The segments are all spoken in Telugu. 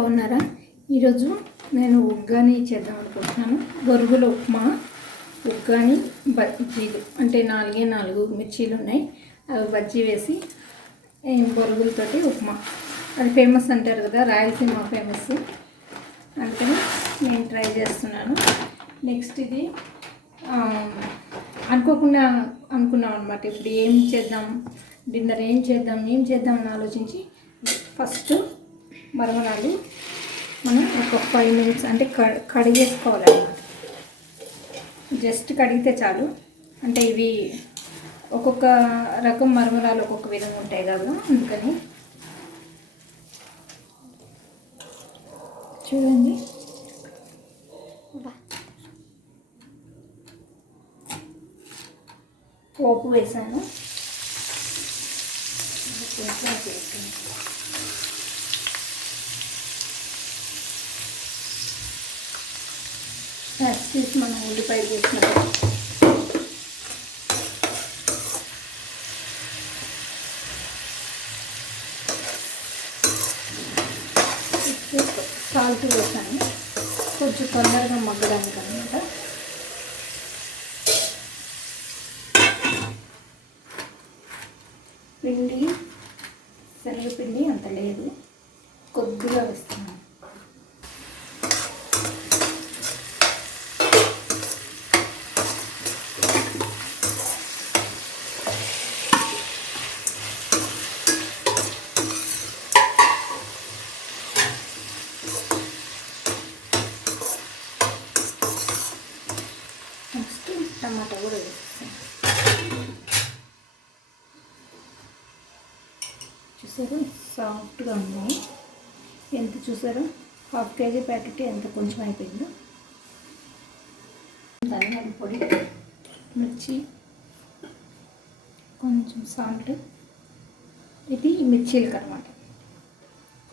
బాగున్నారా? ఈరోజు నేను ఉగ్గాని చేద్దాం అనుకుంటున్నాను. బొరుగుల ఉప్మా, ఉగ్గాని బజ్జీలు అంటే 4 మిర్చీలు ఉన్నాయి. అవి బజ్జీ వేసి బొరుగులతోటి ఉప్మా, అది ఫేమస్ అంటారు కదా, రాయలసీమ ఫేమస్. అందుకని నేను ట్రై చేస్తున్నాను. నెక్స్ట్ ఇది అనుకోకుండా అనుకున్నాం అనమాట. ఇప్పుడు ఏం చేద్దాం, డిన్నర్ ఏం చేద్దాం అని ఆలోచించి ఫస్ట్ మరమరాలు మనం ఒక 5 మినిట్స్ అంటే కడిగేసుకోవాలన్నమాట. జస్ట్ కడిగితే చాలు. అంటే ఇవి ఒక్కొక్క రకం మరమరాలు ఒక్కొక్క విధంగా ఉంటాయి కదా, అందుకని చూడండి. పోపు వేసాను. తీసి మనం ఉల్లిపాయ వేసినట్టు సాల్ట్ వేసాను, కొంచెం తొందరగా మగ్గడానికి అనమాట. పిండి, శనగపిండి అంత లేదు, కొద్దిగా వేస్తున్నాను. నెక్స్ట్ టమాటా కూడా వేస్తాను. చూసారు, సాఫ్ట్గా ఉన్నాయి. ఎంత చూసారు, ½ కేజీ ప్యాకెట్ ఎంత కొంచెం అయిపోయిందో. ధనియాల పొడి, మిర్చి, కొంచెం సాల్ట్, ఇది మిర్చీలకు అనమాట,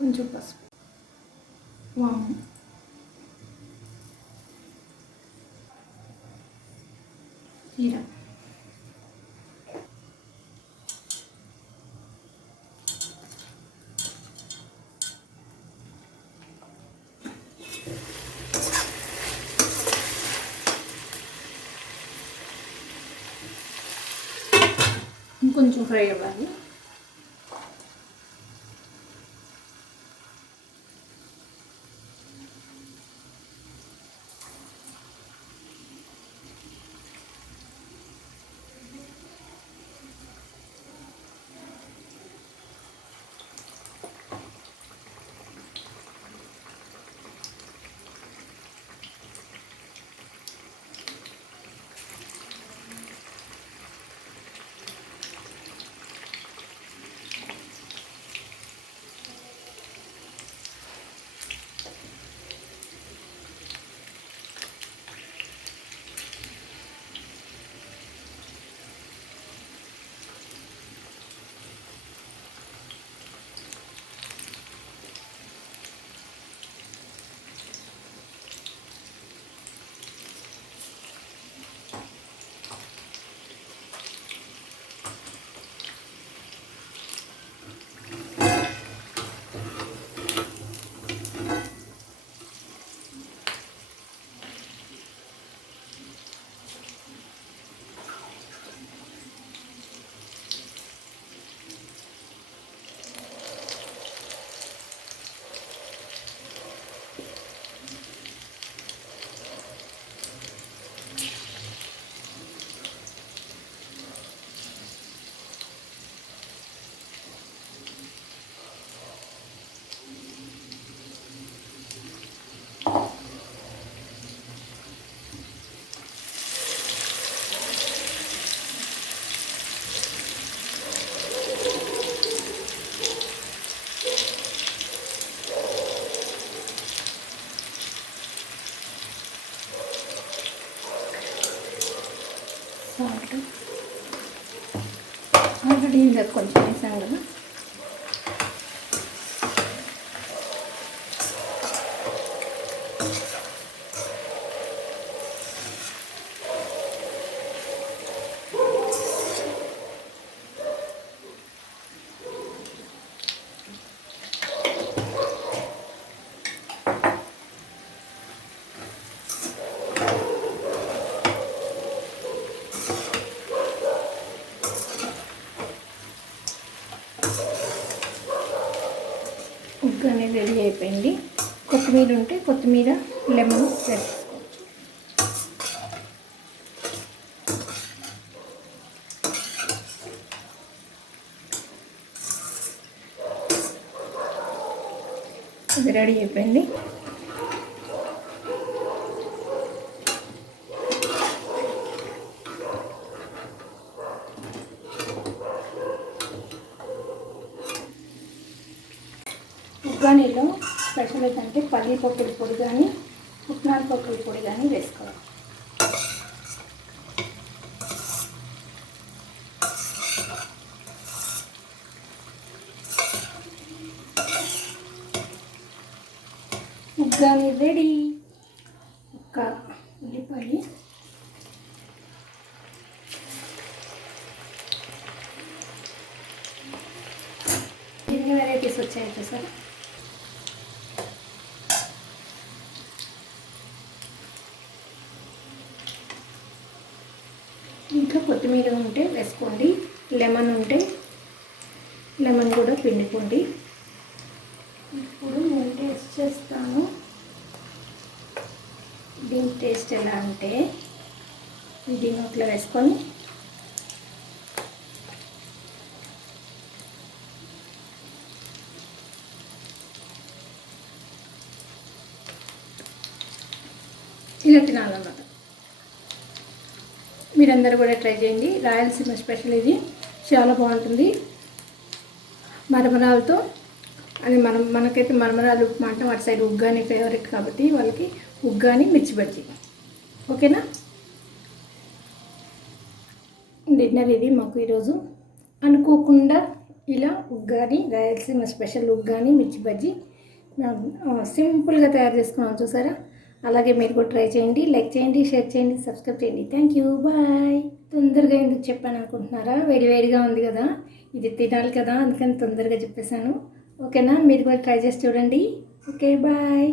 కొంచెం పసుపు, వాము, జీరా, ఇంకొంచెం ఫ్రై అవ్వాలి. సాల్ట్ ఆల్రెడీ ఇందాక కొంచెం వేసాం కదా. కొత్తిమీర ఉంటే కొత్తిమీర, లెమన్ వేసుకోవచ్చు. ఇది రెడీ అయిపోయింది. ఉగ్గానీలో స్పెషల్ ఏంటంటే పల్లి పప్పుల పొడి కానీ పుట్నాల పప్పుల పొడి కానీ వేసుకోవాలి. ఉగ్గాని రెడీ. ఒక ఉల్లిపాయ, ఎన్ని వెరైటీస్ వచ్చాయి చూసారా. ఇంకా కొత్తిమీర ఉంటే వేసుకోండి, లెమన్ ఉంటే లెమన్ కూడా పిండుకోండి. ఇప్పుడు నేను టేస్ట్ చేస్తాను. దీని టేస్ట్ ఎలా అంటే ఇది నోట్లో వేసుకొని ఇలా తినాలన్నమాట. మీరందరూ కూడా ట్రై చేయండి. రాయలసీమ స్పెషల్ ఇది, చాలా బాగుంటుంది. మరమరాలతో అది మనకైతే మరమరాలు ఉప్మా అంటాం, అటు సైడ్ ఉగ్గాని ఫేవరెట్ కాబట్టి వాళ్ళకి ఉగ్గాని మిర్చి బజ్జీ. ఓకేనా. డిన్నర్ ఇది మాకు ఈరోజు. అనుకోకుండా ఇలా ఉగ్గాని, రాయలసీమ స్పెషల్ ఉగ్గాని మిర్చి బజ్జీ సింపుల్గా తయారు చేసుకున్నాం చూసారా. అలాగే మీరు కూడా ట్రై చేయండి, లైక్ చేయండి, షేర్ చేయండి, సబ్స్క్రైబ్ చేయండి. Thank you, bye. తొందరగా ఎందుకు చెప్పాను అనుకుంటున్నారా? వేడివేడిగా ఉంది కదా, ఇది తినాలి కదా, అందుకని తొందరగా చెప్పేశాను. ఓకేనా, మీరు కూడా ట్రై చేసి చూడండి. Okay, bye.